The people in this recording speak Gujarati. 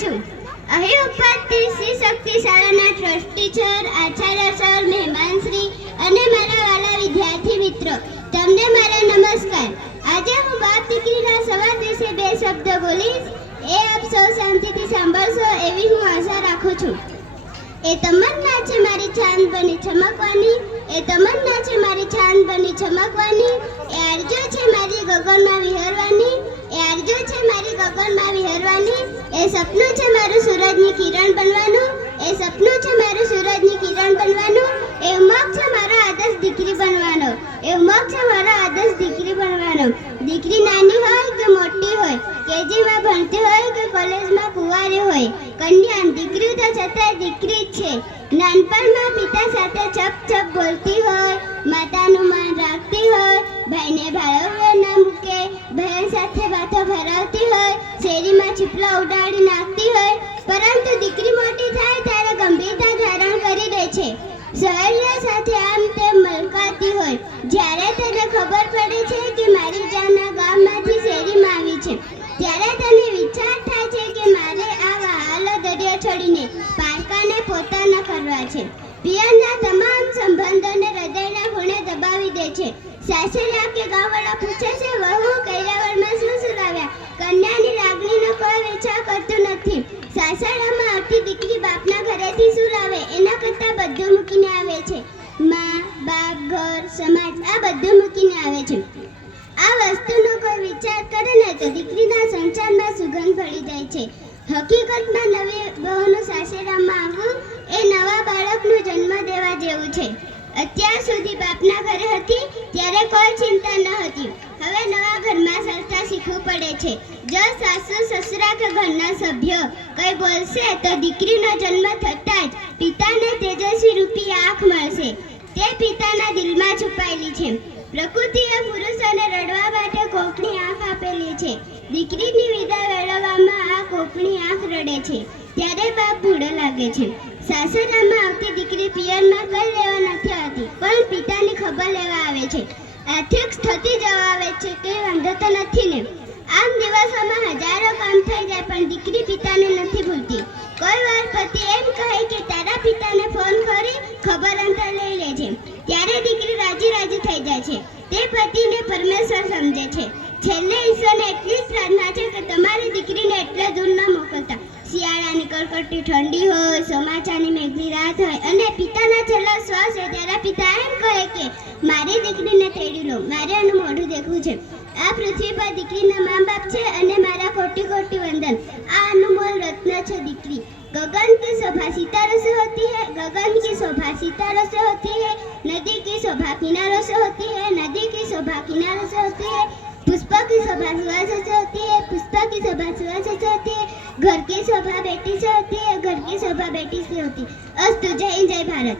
છું. અહીં ઉપસ્થિત શ્રી શક્તિ શાળાના ટ્રસ્ટ ટીચર, આચાર્ય સર, મહેમાનશ્રી અને મારા વાલા વિદ્યાર્થી મિત્રો, તમને મારા નમસ્કાર. આજે હું બાપ દીકરીના સંવાદ વિશે 2 શબ્દ બોલીશ. એ આપ સૌ શાંતિથી સાંભળશો એવી હું આશા રાખું છું. એ તમન્ના છે મારી ચાંદ બની ચમકવાની, એ તમન્ના છે મારી ચાંદ બની ચમકવાની, એ આરજુ છે મારી ગગનમાં વિહરવાની, એ આરજુ છે મારી ગગનમાં વિહરવાની, એ સપનું છે મારું સૂરજની કિરણ બનવાનું, એ સપનું છે મારું સૂરજની કિરણ બનવાનું, એ ઉમંગ છે મારો આદર્શ દીકરી બનવાનો, એ ઉમંગ છે મારો આદર્શ દીકરી બનવાનો. દીકરી નાની હોય કે મોટી હોય, કેજીમાં ભણતી હોય કે કોલેજમાં કુંવારી હોય, કન્યા દીકરી તો છતાંય દીકરી જ છે. નાનપણમાં પિતા સાથે ચપ ચપ બોલતી હોય, માતાનું માન રાખતી હોય, ભાઈને ભાળવવા ના મૂકે, બહેન સાથે વાતો ભરાવતી હોય, શેરીમાં ચીપલા ઉડાડી નાખતી હોય, પરંતુ દીકરી મોટી થાય ત્યારે ગંભીરતા ધારણ કરી દે છે. સહેલીઓ સાથે આમ તેમ મલકાતી હોય, જ્યારે તેને ખબર પડે છે કે મારી જાનના ગામમાંથી શેરીમાં આવી છે, ત્યારે તેને વિચાર થાય છે કે મારે આ વહાલો દરિયો છોડીને પારકાને પોતાના કરવા છે. પિયરના તમામ સંબંધોને હૃદયના ખૂણે દબાવી દે છે. સાસરિયા કે ગામવાળા પૂછે છે, વહુ કૈરાવળમાં શું લાવ્યા? કન્યાની લાગણીનો કોઈ વિચાર કરતું નથી. સાસરામાં આવતી દીકરી બાપના ઘરેથી શું લાવે એના કરતાં બધું મૂકીને આવે છે. માં, બાપ, ઘર, સમાજ આ બધું મૂકીને આવે છે. આ વસ્તુનો કોઈ વિચાર કરે ને તો દીકરીના સંસારમાં સુગંધ ભળી જાય છે. હકીકતમાં નવી બહુનું સાસરામાં આવવું એ નવા બાળકનો જન્મ દેવા જેવું છે. અત્યાર સુધી બાપના ઘરે હતી ત્યારે કોઈ ચિંતા ન હતી. હવે નવા ઘરમાં ચાલતા શીખવું પડે છે. જો સાસુ, સસરા કે ઘરના સભ્યો કંઈ બોલશે તો દીકરીનો જન્મ થતાં જ પિતાને તેજસ્વી રૂપી આંખ મળશે. તે પિતાના દિલમાં છુપાયેલી છે. પ્રકૃતિએ પુરુષોને રડવા માટે કોકણી આંખ આપેલી છે. દીકરીની વિદાય વેળવવામાં આ કોકણી આંખ રડે છે. ત્યારે બાપ ભૂડો લાગે છે. સાસરામાં આવતી દીકરી પિયરમાં કઈ લેવા નથી આવતી, પણ પિતાની ખબર લેવા આવે છે. આર્થિક સ્થિતિ જોવા આવે છે કે વાંધો તો નથી ને. આમ દિવસોમાં હજારો કામ થઈ જાય પણ દીકરી પિતાને નથી ભૂલતી. કોઈ વાર પતિ એમ કહે કે તારા પિતાને ફોન કરી ખબર અંતર લઈ લે છે, ત્યારે દીકરી રાજી રાજી થઈ જાય છે. તે પતિને પરમેશ્વર સમજે છે. છેલ્લે ઈશ્વરને એટલી જ પ્રાર્થના છે કે તમારી દીકરીને એટલે દૂર ન મોકલતા. શિયાળાની કડકડતી ઠંડી હોય, ચોમાસાની મેઘની રાત હોય અને પિતાના છેલ્લા શ્વાસ હોય ત્યારે પિતા એમ કહે કે મારી દીકરીને તેડી લો, મારે એનું મોઢું દેખવું છે. આ પૃથ્વી પર દીકરીના મા બાપ છે અને મારા કોટી કોટી વંદન. આ અનમોલ રત્ન છે દીકરી. गगन की शोभा सितारों से होती है, गगन की शोभा सितारों से होती है, नदी की शोभा किनारों से होती है, नदी की शोभा किनारों से होती है, पुष्प की शोभा सुवासों से होती है, पुष्प की शोभा सुवासों से होती है, घर की शोभा बेटी से होती है, घर की शोभा बेटी से होती है. अस्तु. जय हिंद, जय भारत.